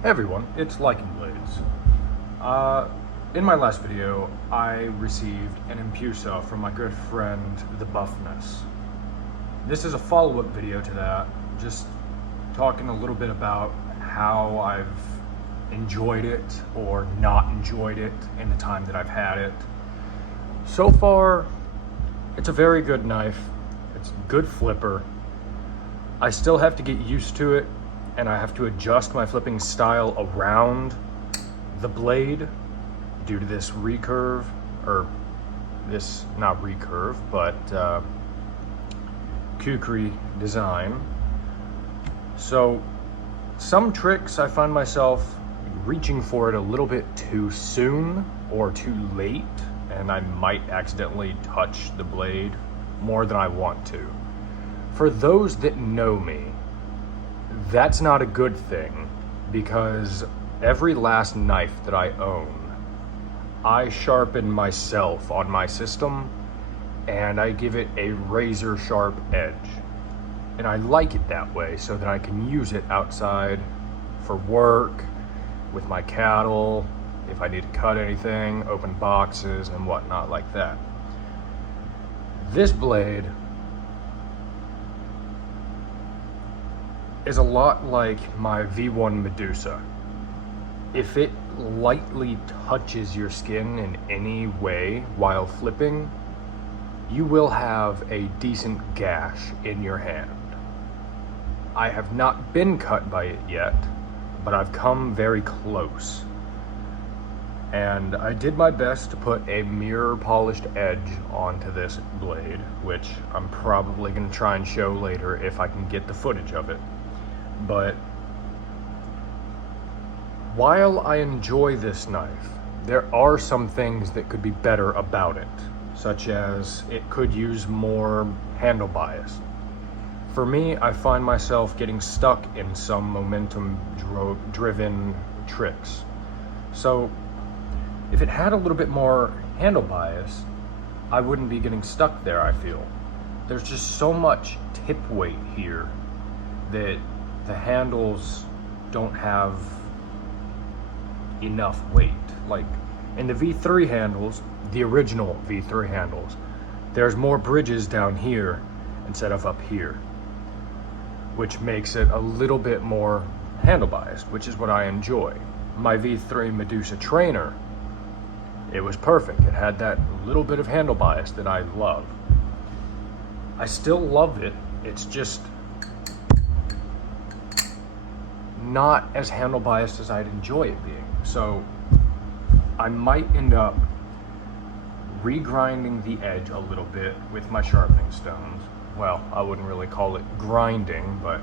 Hey everyone, it's Liking Blades. In my last video, I received an Empusa from my good friend, the Buffness. This is a follow-up video to that, just talking a little bit about how I've enjoyed it or not enjoyed it in the time that I've had it. So far, it's a very good knife. It's a good flipper. I still have to get used to it, and I have to adjust my flipping style around the blade due to this recurve, or this, not recurve, but kukri design. So some tricks I find myself reaching for it a little bit too soon or too late, and I might accidentally touch the blade more than I want to. For those that know me, that's not a good thing, because every last knife that I own, I sharpen myself on my system and I give it a razor sharp edge. And I like it that way so that I can use it outside for work, with my cattle, if I need to cut anything, open boxes and whatnot like that. This blade is a lot like my V1 Medusa. If it lightly touches your skin in any way while flipping, you will have a decent gash in your hand. I have not been cut by it yet, but I've come very close. And I did my best to put a mirror polished edge onto this blade, which I'm probably going to try and show later if I can get the footage of it. But while I enjoy this knife, there are some things that could be better about it, such as it could use more handle bias. For me, I find myself getting stuck in some momentum-driven tricks. So if it had a little bit more handle bias, I wouldn't be getting stuck there, I feel. There's just so much tip weight here that the handles don't have enough weight. Like in the V3 handles, the original V3 handles, there's more bridges down here instead of up here, which makes it a little bit more handle biased, which is what I enjoy. My V3 Medusa trainer, it was perfect. It had that little bit of handle bias that I love. I still love it. It's just not as handle biased as I'd enjoy it being. So I might end up regrinding the edge a little bit with my sharpening stones. Well, I wouldn't really call it grinding, but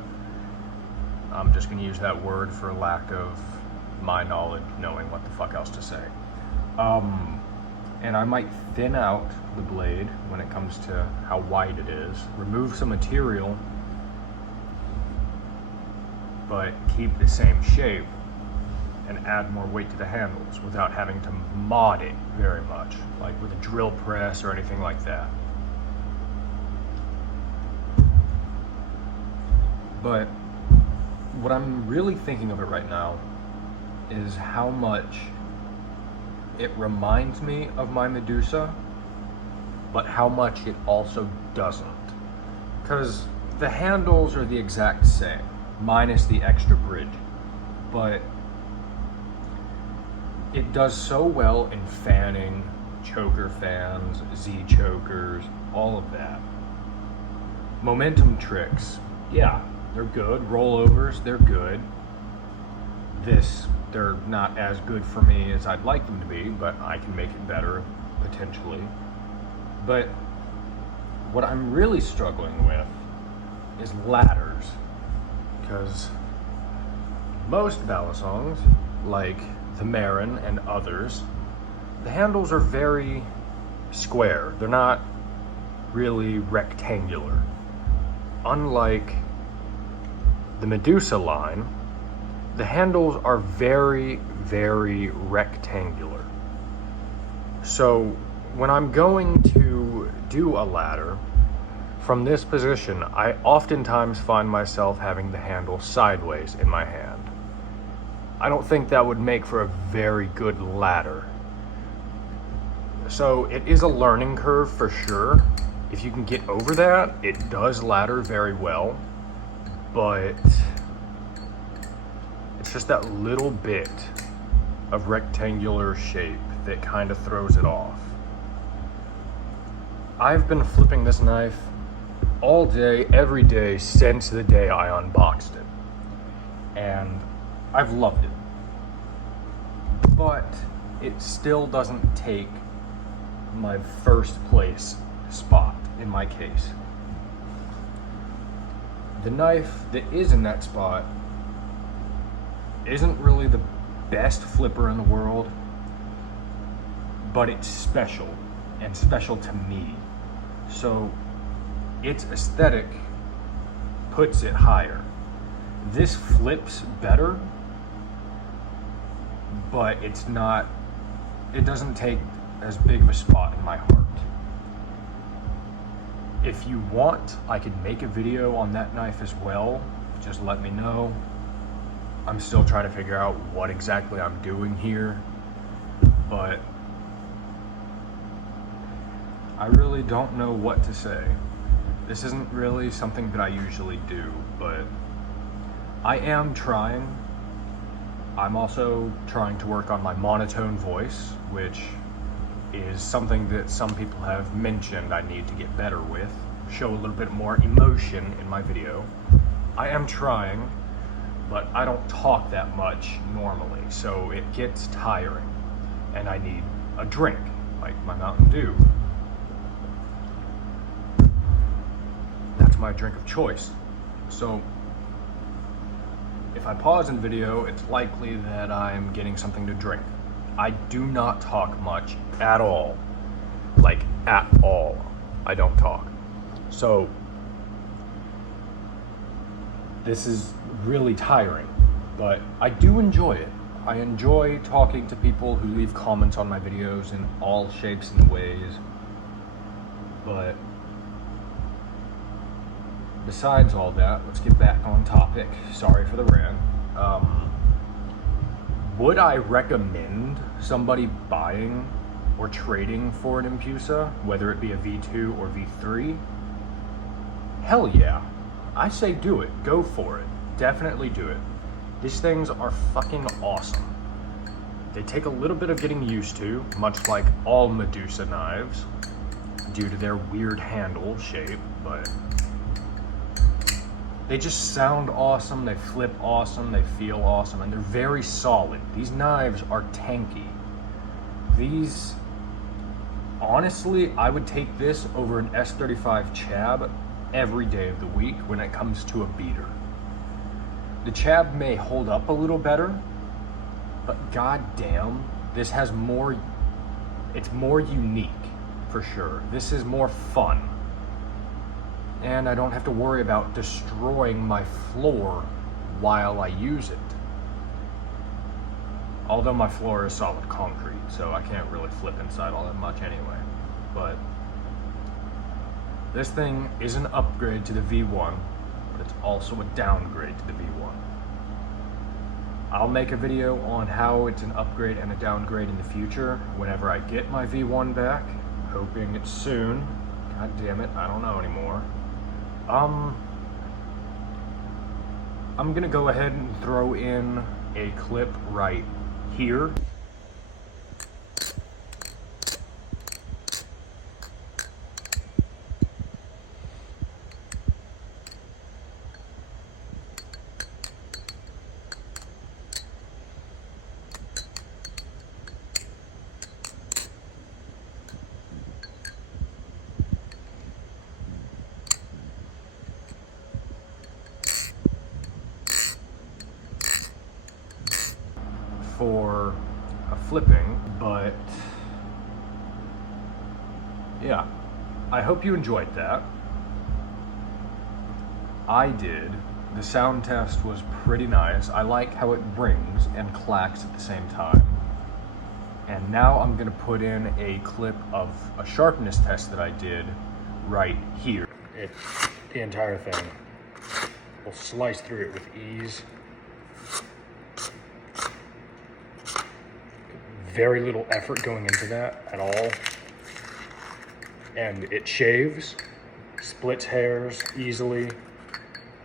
I'm just gonna use that word for lack of my knowledge, knowing what the fuck else to say. And I might thin out the blade when it comes to how wide it is, remove some material, but keep the same shape and add more weight to the handles without having to mod it very much, like with a drill press or anything like that. But what I'm really thinking of it right now is how much it reminds me of my Medusa, but how much it also doesn't. Because the handles are the exact same, minus the extra bridge, but it does so well in fanning, choker fans, Z chokers, all of that. Momentum tricks, yeah, they're good. Rollovers, they're good. They're not as good for me as I'd like them to be, but I can make it better, potentially. But what I'm really struggling with is ladders, because most balisongs, like the Marin and others, the handles are very square. They're not really rectangular. Unlike the Medusa line, the handles are very, very rectangular. So when I'm going to do a ladder, From this position, I oftentimes find myself having the handle sideways in my hand. I don't think that would make for a very good ladder. So it is a learning curve for sure. If you can get over that, it does ladder very well, but it's just that little bit of rectangular shape that kind of throws it off. I've been flipping this knife all day, every day since the day I unboxed it, and I've loved it, but it still doesn't take my first place spot in my case. The knife that is in that spot isn't really the best flipper in the world, but it's special, and special to me. So its aesthetic puts it higher. This flips better, but it doesn't take as big of a spot in my heart. If you want, I could make a video on that knife as well. Just let me know. I'm still trying to figure out what exactly I'm doing here, but I really don't know what to say. This isn't really something that I usually do, but I am trying. I'm also trying to work on my monotone voice, which is something that some people have mentioned I need to get better with. Show a little bit more emotion in my video. I am trying, but I don't talk that much normally, so it gets tiring, and I need a drink, like my Mountain Dew. That's my drink of choice. So if I pause in video, it's likely that I'm getting something to drink. I do not talk much at all. Like, at all. I don't talk. So this is really tiring, but I do enjoy it. I enjoy talking to people who leave comments on my videos in all shapes and ways. But besides all that, let's get back on topic. Sorry for the rant. Would I recommend somebody buying or trading for an Empusa, whether it be a V2 or V3? Hell yeah. I say do it. Go for it. Definitely do it. These things are fucking awesome. They take a little bit of getting used to, much like all Medusa knives, due to their weird handle shape, but they just sound awesome, they flip awesome, they feel awesome, and they're very solid. These knives are tanky. These, honestly, I would take this over an S35 Chab every day of the week when it comes to a beater. The Chab may hold up a little better, but goddamn, this has more, it's more unique for sure. This is more fun. And I don't have to worry about destroying my floor while I use it. Although my floor is solid concrete, so I can't really flip inside all that much anyway. But this thing is an upgrade to the V1, but it's also a downgrade to the V1. I'll make a video on how it's an upgrade and a downgrade in the future whenever I get my V1 back, hoping it's soon. God damn it, I don't know anymore. I'm gonna go ahead and throw in a clip right here. For a flipping, but yeah, I hope you enjoyed that. I did. The sound test was pretty nice. I like how it rings and clacks at the same time. And now I'm gonna put in a clip of a sharpness test that I did right here. The entire thing. We'll slice through it with ease. very little effort going into that at all. And it shaves, splits hairs easily.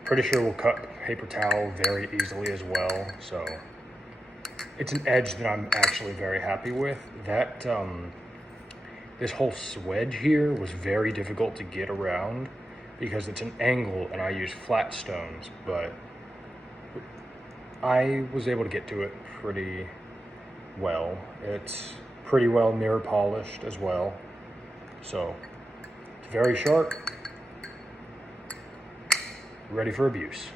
Pretty sure we'll cut paper towel very easily as well. So it's an edge that I'm actually very happy with. That this whole swedge here was very difficult to get around because it's an angle and I use flat stones, but I was able to get to it pretty well. It's pretty well mirror polished as well. So it's very sharp, ready for abuse.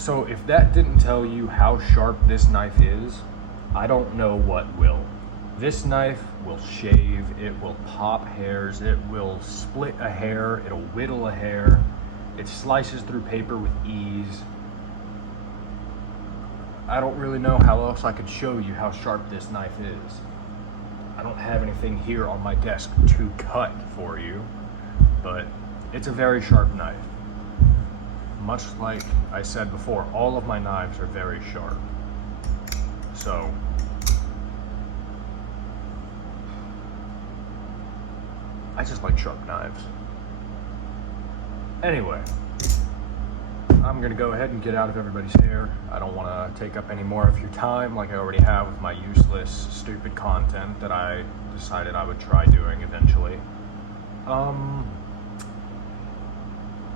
So if that didn't tell you how sharp this knife is, I don't know what will. This knife will shave, it will pop hairs, it will split a hair, it'll whittle a hair, it slices through paper with ease. I don't really know how else I could show you how sharp this knife is. I don't have anything here on my desk to cut for you, but it's a very sharp knife. Much like I said before, all of my knives are very sharp. So, I just like sharp knives. Anyway, I'm gonna go ahead and get out of everybody's hair. I don't wanna take up any more of your time like I already have with my useless, stupid content that I decided I would try doing eventually.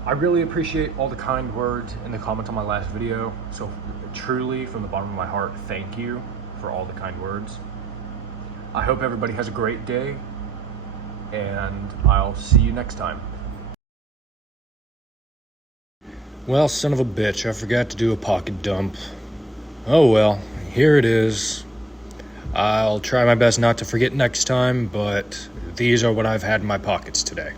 I really appreciate all the kind words in the comments on my last video. So truly, from the bottom of my heart, thank you for all the kind words. I hope everybody has a great day, and I'll see you next time. Well, son of a bitch, I forgot to do a pocket dump. Oh well, here it is. I'll try my best not to forget next time, but these are what I've had in my pockets today.